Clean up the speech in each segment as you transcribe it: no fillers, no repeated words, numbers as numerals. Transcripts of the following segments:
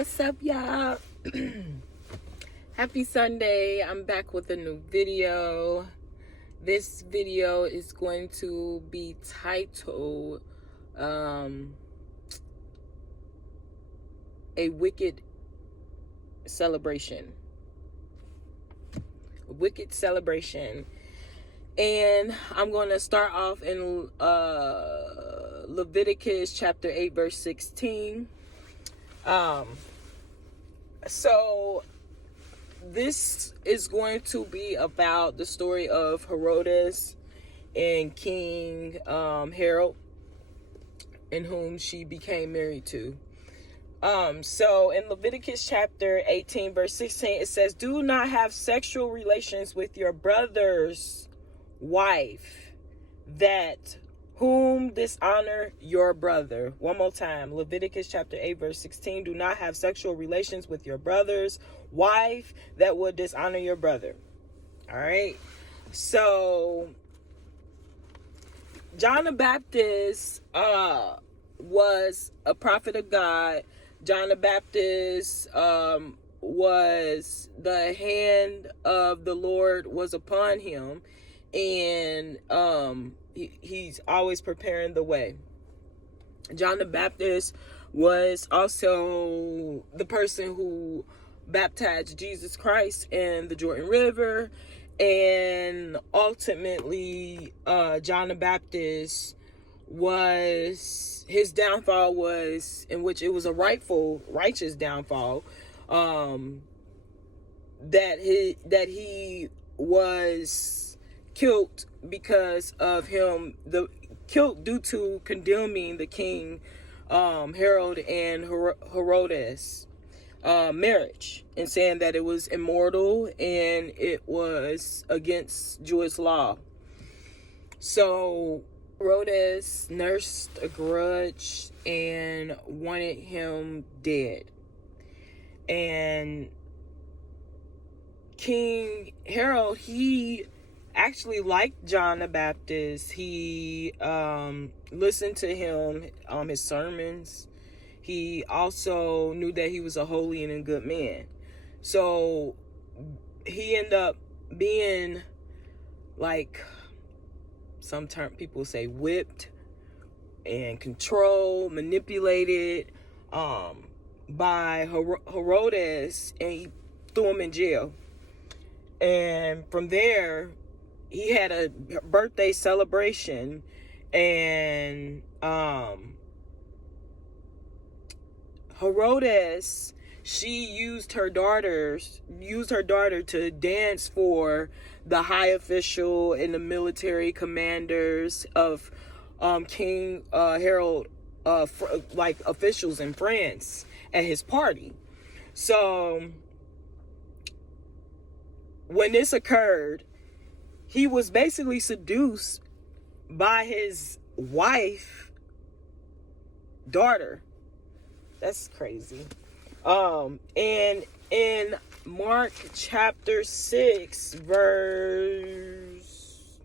What's up, y'all? Happy Sunday. I'm back with a new video. This video is going to be titled A Wicked Celebration. A wicked celebration. And I'm going to start off in Leviticus chapter 8 verse 16. So this is going to be about the story of Herodes and King Herod, in whom she became married to. So in Leviticus chapter 18 verse 16, it says, "Do not have sexual relations with your brother's wife, that whom dishonor your brother." One more time. Leviticus chapter 8 verse 16. "Do not have sexual relations with your brother's wife, that would dishonor your brother." All right. So John the Baptist was a prophet of God. John the Baptist was the hand of the Lord was upon him, and he's always preparing the way. John the Baptist was also the person who baptized Jesus Christ in the Jordan River, and ultimately John the Baptist his downfall was, in which it was a righteous downfall, that he was killed because of him, killed due to condemning the king Herod and Herodes marriage, and saying that it was immoral and it was against Jewish law. So Herodes nursed a grudge and wanted him dead. And King Herod, he actually liked John the Baptist. He listened to him, his sermons. He also knew that he was a holy and a good man. So he ended up being, like, some people say, whipped and controlled, manipulated by Herodes, and he threw him in jail. And from there, he had a birthday celebration, and Herodes, she used her daughter to dance for the high official and the military commanders of King Herod, like officials in France, at his party. So when this occurred, he was basically seduced by his daughter. That's crazy. And in Mark chapter 6 verse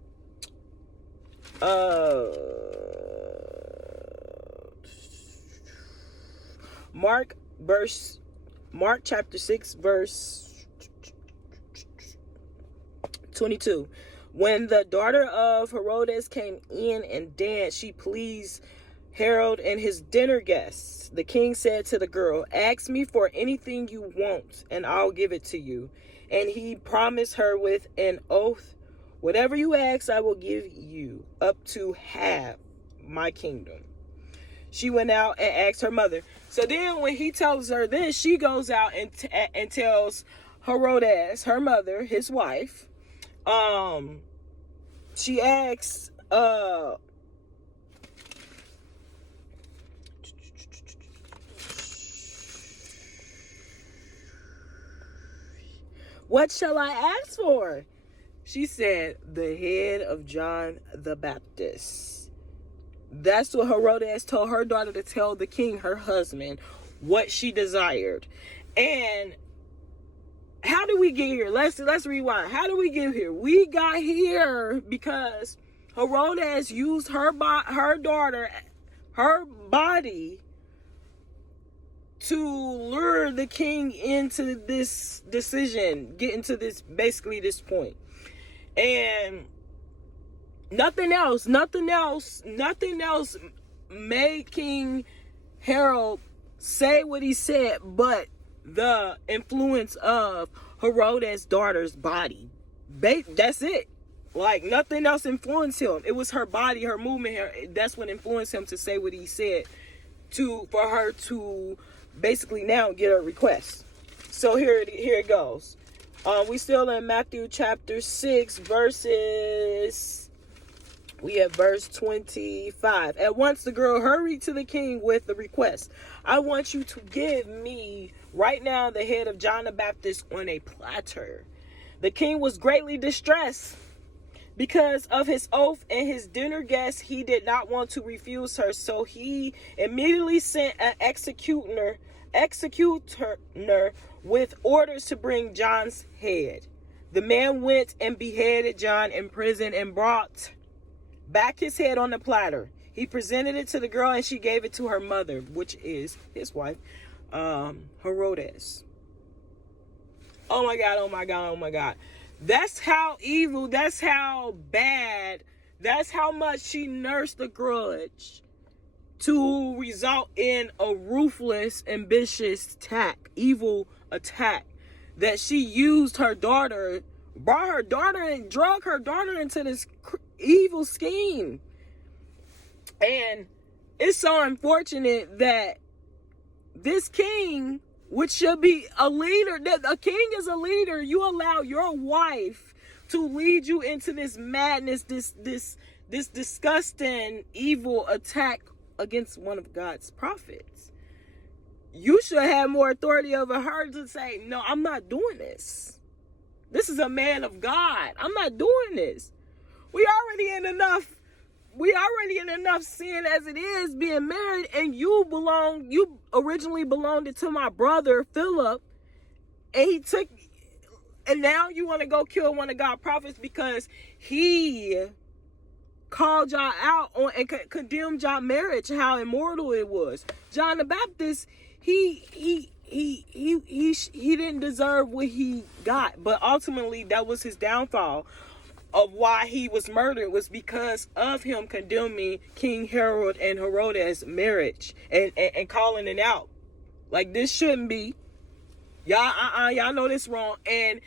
Mark chapter 6 verse 22. "When the daughter of Herodes came in and danced, she pleased Herod and his dinner guests. The king said to the girl, 'Ask me for anything you want, and I'll give it to you.' And he promised her with an oath, 'Whatever you ask, I will give you, up to half my kingdom.' She went out and asked her mother." So then when he tells her this, she goes out and tells Herodes, her mother, his wife. She asks, "What shall I ask for?" She said, "The head of John the Baptist." That's what Herodes told her daughter to tell the king, her husband, what she desired. And how did we get here? Let's rewind. How did we get here? We got here because Herodes used her daughter, her body, to lure the king into this decision, getting to this, basically this point. And nothing else made King Harold say what he said, but the influence of Herodes' daughter's body. That's it. Like, nothing else influenced him. It was her body, her movement. That's what influenced him to say what he said, for her to basically now get a request. So here it goes. We still in Matthew chapter 6, we have verse 25. At once the girl hurried to the king with the request. I want you to give me right now the head of John the Baptist on a platter. The king was greatly distressed because of his oath and his dinner guests. He did not want to refuse her, so he immediately sent an executioner with orders to bring John's head. The man went and beheaded John in prison and brought back his head on the platter. He presented it to the girl, and she gave it to her mother, which is his wife, Herodes. Oh my God, oh my God, oh my God. That's how evil, that's how bad, that's how much she nursed a grudge to result in a ruthless, ambitious evil attack, that she used her daughter, brought her daughter and drug her daughter into this evil scheme. And it's so unfortunate that this king, which should be a leader, that a king is a leader, you allow your wife to lead you into this madness, this disgusting evil attack against one of God's prophets. You should have more authority over her to say, no, I'm not doing this. This is a man of God. I'm not doing this. We already in enough sin as it is being married, and you originally belonged to my brother Philip, and now you want to go kill one of God's prophets because he called y'all out on and condemned y'all marriage, how immoral it was. John the Baptist, he didn't deserve what he got, but ultimately that was his downfall of why he was murdered, was because of him condemning King Herod and Herodes' marriage and calling it out. Like, this shouldn't be. Y'all know this wrong. And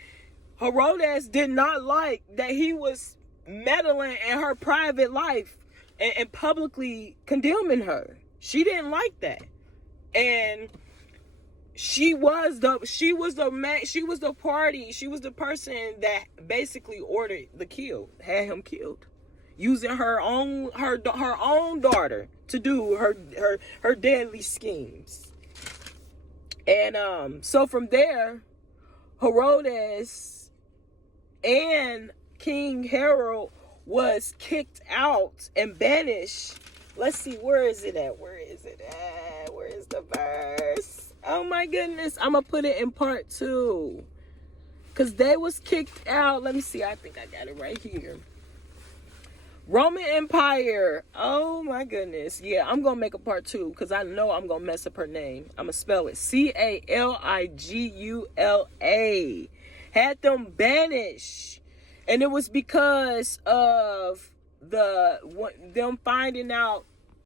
Herodes did not like that he was meddling in her private life and publicly condemning her. She didn't like that. And she was the person that basically ordered the kill, had him killed, using her own daughter to do her deadly schemes. And so from there, Herodes and King Harold was kicked out and banished. Let's see, where is it at? Where is the verse? Oh my goodness, I'm gonna put it in part 2, because they was kicked out. Let me see, I think I got it right here. Roman Empire. Oh my goodness. Yeah, I'm gonna make a part 2 because I know I'm gonna mess up her name. I'm gonna spell it Caligula. Had them banished, and it was because of them finding out